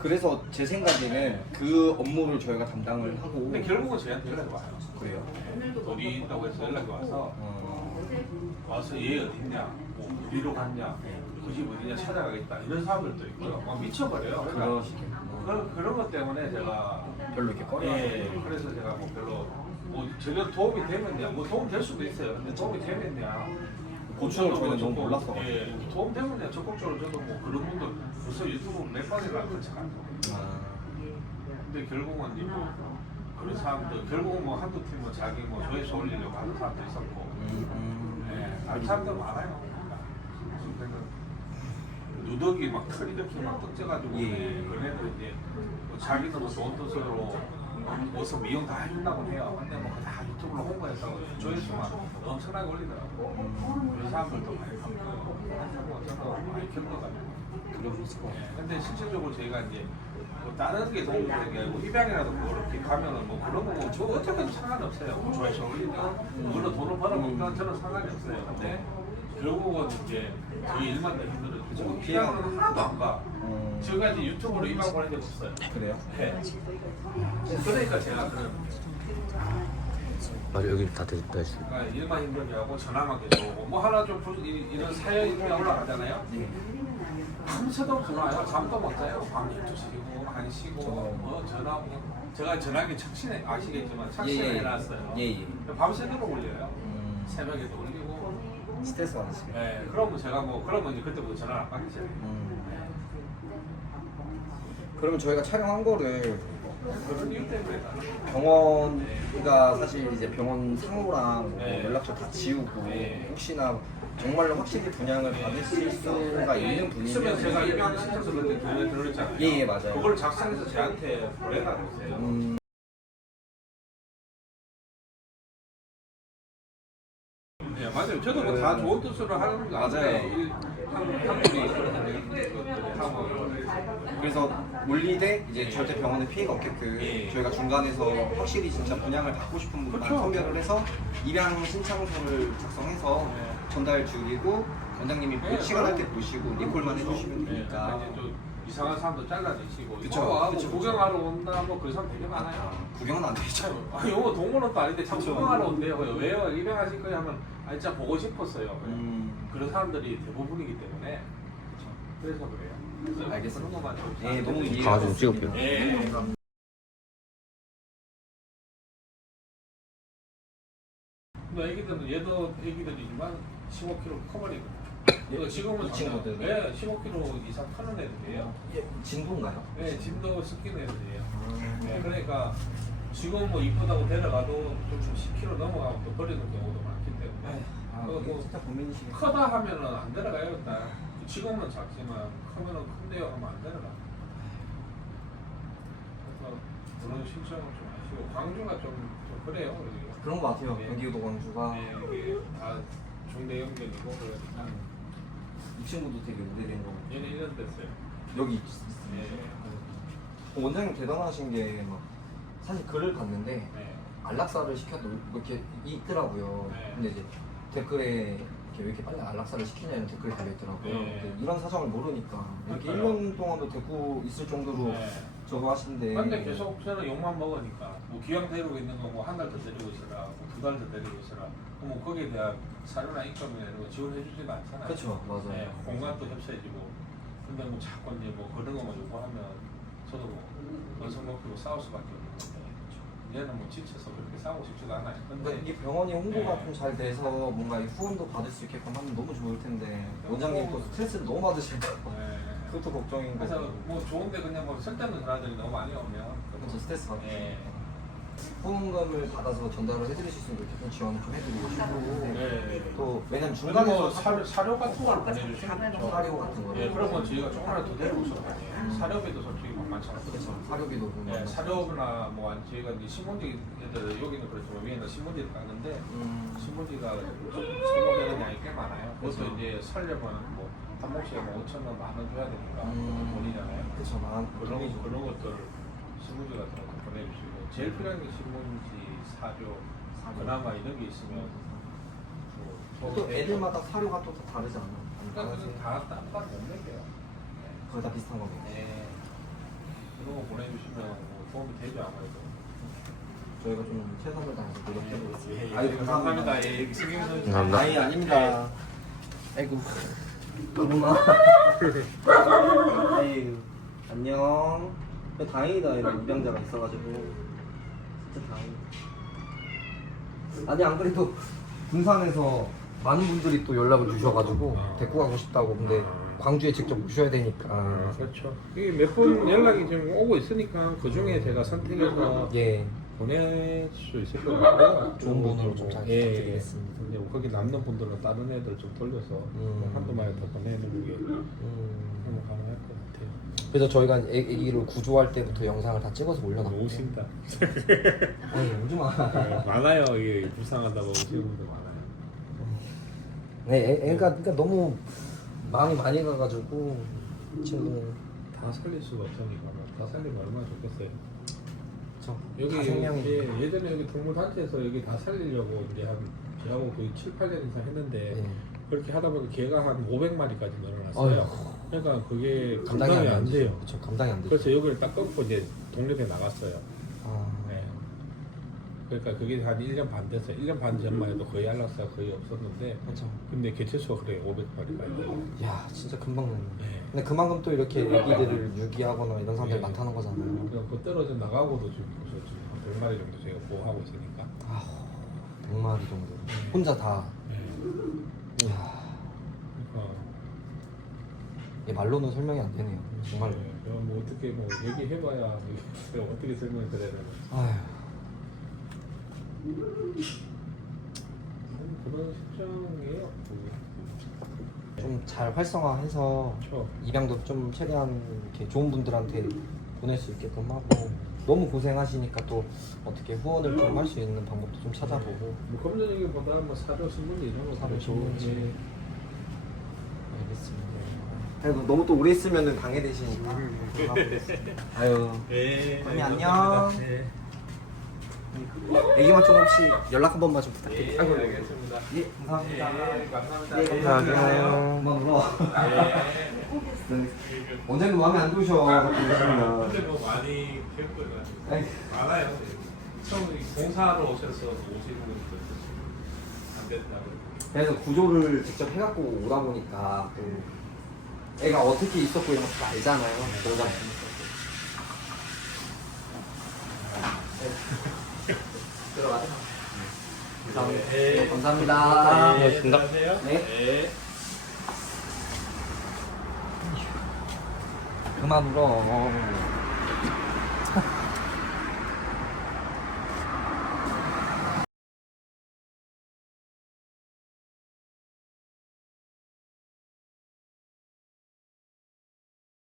그래서 제 생각에는 그 업무를 저희가 담당을 하고 근데 결국은 저희한테 연락이 와요. 그래요. 어디 있다고 해서 연락이 와서 어, 와서 얘 어딨냐, 뭐 어디로 갔냐, 그 집 어디냐 찾아가겠다 이런 사람들도 있고요. 막 미쳐버려요. 그러니까 그러시겠구나. 그런 그런 것 때문에 제가 별로 이렇게 꺼려. 예, 그래서 제가 뭐 별로 뭐 제가 도움이 되면야 뭐 도움 될 수도 있어요. 근데 도움이 되면야 고충을 저희는 너무 몰라서. 예, 도움 되면야 적극적으로 저도 뭐 그런 분들 벌써 유튜브 몇 번이나 그렇지 않고. 아, 근데 결국은 이제 뭐 그런 사람들 결국은 뭐 한두 팀은 자기 뭐 조회수 올리려고 하는 사람도 있었고. 음, 음. 예, 다른 사람들 많아요. 누더기 막 털 이렇게 막 떡져가지고 예. 그런 애들 이제 뭐 자기는 뭐 좋은 뜻으로 어서 미용 다 해준다고 해요. 근데 뭐 다 유튜브로 홍보해서 조회수만 엄청나게 올리더라고. 그런 사람들도 많이 봤고 저도 많이 겪어가지고. 그러셨을 것 같아요. 예, 근데 실질적으로 저희가 이제 뭐 다른 게 도움이 되는 게 아니고 입양이라도 그렇게 가면은 뭐 그런 거뭐 저 어떻게 해도 상관이 없어요. 뭐 조회수 올리든 그걸로 돈을 벌어먹든 저는 상관이 없어요. 근데 결국은 이제 저희 일만 더 힘들어지고 입양은 하나도 안 가. 음, 제가 이제 유튜브로 입양 보낸 적 없어요. 그래요? 네. 그러니까 제가 그 맞아 여기 다 됐다 했어. 그러니까 일만 힘들게 하고 전화만 계속 오고 뭐 하나 좀 부- 이- 이런 사연이 올라가잖아요. 예. 밤새도록 전화와요. 잠도 못 자요. 밤 12시고, 1시고, 뭐 전화 오고. 제가 전화기 착신해, 아시겠지만 착신을 예, 예. 해놨어요. 예, 예. 밤새도록 올려요. 음, 새벽에도 올리고. 스트레스 받으시겠다. 예, 그러면 제가 뭐, 그러면 이제 그때부터 전화를 안 받기 시작해요. 음. 그러면 저희가 촬영한 거를. 병원가 사실 이제 병원 상호랑 뭐 네. 연락처 다 지우고 네. 혹시나 정말로 확실히 분양을 받으실 수가 있는 있으면 제가 분이면 입양 신청서 그때 교회 들어있잖아요. 예, 예, 맞아요. 그걸 작성해서 저한테 보내놔주세요. 음, 예, 맞아요. 저도 뭐 다 좋은 뜻으로 하는 거 아닌데, 분이 그래서 물리대 이제 절대 병원에 피해가 없게끔 예. 저희가 중간에서 확실히 진짜 분양을 받고 싶은 분만 그렇죠. 선별을 해서 입양 신청서를 작성해서 네. 전달 드리고 원장님이 뭐 네, 시간 할 때. 보시고 리콜만 해주시면 예, 되니까 좀 이상한 사람도 잘라내시고 그쵸, 이거 그쵸, 뭐 구경하러 온다 뭐 그런 사람 되게 많아요 구경은 안 되죠. 아니 이거 동물원도 아닌데 그쵸. 구경하러 온대요 왜요? 입양하실 거냐 하면 아 진짜 보고 싶었어요 음, 그런 사람들이 대부분이기 때문에 그래서 그래요 그래서 알겠습니다. 그런 것만 좀 예, 잘 너무 이해가 가가지고 찍을게요. 예. 근데 애기들은 얘도 애기들이지만 15kg 커버리거든요 이거 지금은 이 친구들은? 네, 15kg 이상 크는 애들이에요 예, 진도인가요? 네, 진도 섞인 애들이에요. 음. 네, 그러니까 지금 뭐 이쁘다고 데려가도 좀 10kg 넘어가고 또 버리는 경우도 많기 때문에 아, 그거 이게 뭐 진짜 고민이시겠다. 크다 하면은 안 데려가요 일단. 지금은 작지만 크면은 큰데요 하면 안 데려가. 그래서 그런 신청을 좀 하시고 광주가 좀, 좀 그래요. 여기가. 그런 것 같아요. 네. 경기도 광주가 네, 이게 다 중대형견이고 그러니까 이 친구도 되게 오래된 거. 얘는 1년 됐어요. 여기 있, 네. 어, 원장님 대단하신 게 막 사실 글을 봤는데 네. 안락사를 시켜도 이렇게 있더라고요. 네. 근데 이제 댓글에 이렇게 왜 이렇게 빨리 안락사를 시키냐 이런 댓글이 달려 있더라고요. 네. 근데 이런 사정을 모르니까 이렇게 맞아요. 1년 동안도 데리고 있을 정도로 네. 저거 하신데 근데 계속 저는 욕만 먹으니까 뭐 기왕 데리고 있는 거뭐 한 달 더 데리고 있어라 뭐두 달 더 데리고 있어라 뭐 거기에 대한 사료나 인건이나 이런 거 지원해 주지가 않잖아요 그쵸, 맞아요. 네, 공간도 협소해지고 근데 뭐 자꾸 이제 뭐 그런 거만 요구하면 저도 뭐 원성 먹히고 싸울 수밖에 없는 건데 얘는 뭐 지쳐서 그렇게 싸우고 싶지도 않아요 근데 근데 이게 병원이 홍보가 네. 좀 잘 돼서 뭔가 이 후원도 받을 수 있게끔 하면 너무 좋을 텐데 원장님 또 스트레스를 너무 받으실까 봐 네. 그것도 걱정인 그래서 거고 뭐 좋은데 그냥 뭐 쓸데없는 사람들이 너무 많이 오면 그렇죠 스트레스 예. 받으시니까 후원금을 받아서 전달을 해드릴 수 있으면 이렇게 좀 지원을 좀 해드리고 싶고 네. 또 왜냐면 중간에 중간에서 사료, 사료 같은 걸 보내주시면 좋죠. 사료 같은 거를 예, 그러면 저희가 조금이라도 거 아니에요. 사료비도 솔직히 만만찮아요. 그렇죠 사료비도 보면 예, 사료나 뭐 아니, 저희가 이제 신문지 애들 여기는 그렇지만 위에는 신문지를 깎는데 음, 신문지가 소모되는 양이 꽤 많아요. 그것도 그렇죠. 이제 살려면 뭐한 몫에 뭐 5천 원, 만 원 줘야 되니까 음. 그것도 돈이잖아요. 그렇죠 만 그런 돈이죠. 그런 것들 신문지 같은 것도 보내주시고 제일 필요한 게 신문지, 사료, 그나마 이런 게 있으면 뭐 또 애들마다 사료가 또다 다르지 않나요? 그러니까 그건 다 딴딴 못 먹여요. 거의 다 비슷한 거네요 네. 이런 거 보내주시면 뭐 도움이 되죠 아무래도. 저희가 좀 최선을 다해서 노력해보고 있습니다. 예, 아유, 감사합니다. 예, 여기 승경 선수. 감사합니다. 아이 아닙니다. 아이고 너무나. 아이고 안녕. 야, 다행이다 이런 입양자가 있어가지고 진짜 다행이다. 아니 안 그래도 군산에서 많은 분들이 또 연락을 주셔가지고 아. 데리고 가고 싶다고 근데 아. 광주에 직접 오셔야 되니까 그렇죠. 이게 몇 분 연락이 지금 오고 있으니까 그 중에 제가 선택해서 예 보낼 수 있을 것 같고요. 좋은 분으로 좀잘 예, 부탁드리겠습니다. 예. 이제 거기 남는 분들은 다른 애들 좀 돌려서 음. 한두 마리 더 보내는 게 음. 너무 가능할 것 같아요. 그래서 저희가 애, 애기를 구조할 때부터 영상을 다 찍어서 올려놨고 오신다. 아니 오지마 많아요. 이게 불쌍하다고 오시는 분들 많아요. 네, 애, 애가 그러니까 너무 마음이 많이 가가지고 지금 다 살릴 수가 없으니까 뭐다 살리면 얼마나 좋겠어요. 저 여기 다 생명이 예, 예전에 여기 동물 단체에서 여기 다 살리려고 이제 한 저하고 거의 7, 8년 이상 했는데 예. 그렇게 하다 보니까 개가 한 500마리까지 늘어났어요. 어휴. 그러니까 그게 감당이 안 되죠. 돼요. 그렇죠 감당이 안 되죠. 그래서 여기를 딱 끊고 이제 독립에 나갔어요. 아, 네. 그러니까 그게 한 1년 반 됐어요. 1년 반 전만 해도 거의 안락사가 거의 없었는데 그렇죠. 근데 개체수가 그래 500마리까지. 야 진짜 금방 나네. 네. 근데 그만큼 또 이렇게 애기들을 유기하거나 이런 사람들이 예. 많다는 거잖아요. 그러니까 그 떨어져 나가고도 지금 벌써 지금 한 100마리 정도 제가 보호하고 있으니까. 아, 100마리 정도. 혼자 다. 네. 이야, 그러니까 이게 말로는 설명이 안 되네요. 정말. 네, 내가 뭐 어떻게 뭐 얘기해봐야 내가 어떻게 설명을 드려야 되나 아휴, 음, 그런 실정이에요 좀 잘 활성화해서 그렇죠 입양도 좀 최대한 이렇게 좋은 분들한테 보낼 수 있게끔 하고 너무 고생하시니까 또 어떻게 후원을 좀 할 수 있는 방법도 좀 찾아보고 뭐 검정이기보다 뭐 사료 신문지 이런 거 사료 신문지. 예. 알겠습니다. 그래도 너무 또 오래 있으면은 방해되시니까. 아유, 예. 언니 안녕. 애기만 좀 혹시 연락 한 번만 좀 예, 부탁드릴게요. 아이고, 알겠습니다. 예, 감사합니다. 예, 감사합니다. 예, 감사합니다. 그만 울어. 네. 원장님 마음에 안 드셔. 근데 뭐 많이 아이. 많아요. 처음 공사하러 오셔서 오시는 있으시고 안 된다고. 그래서 구조를 직접 해갖고 오다 보니까 또 애가 어떻게 있었고 이런 것도 알잖아요. 그러다 보니까. 들어가자. 감사합니다. 네, 감사합니다. 예, 안녕하세요. 네. 예. 그만 울어.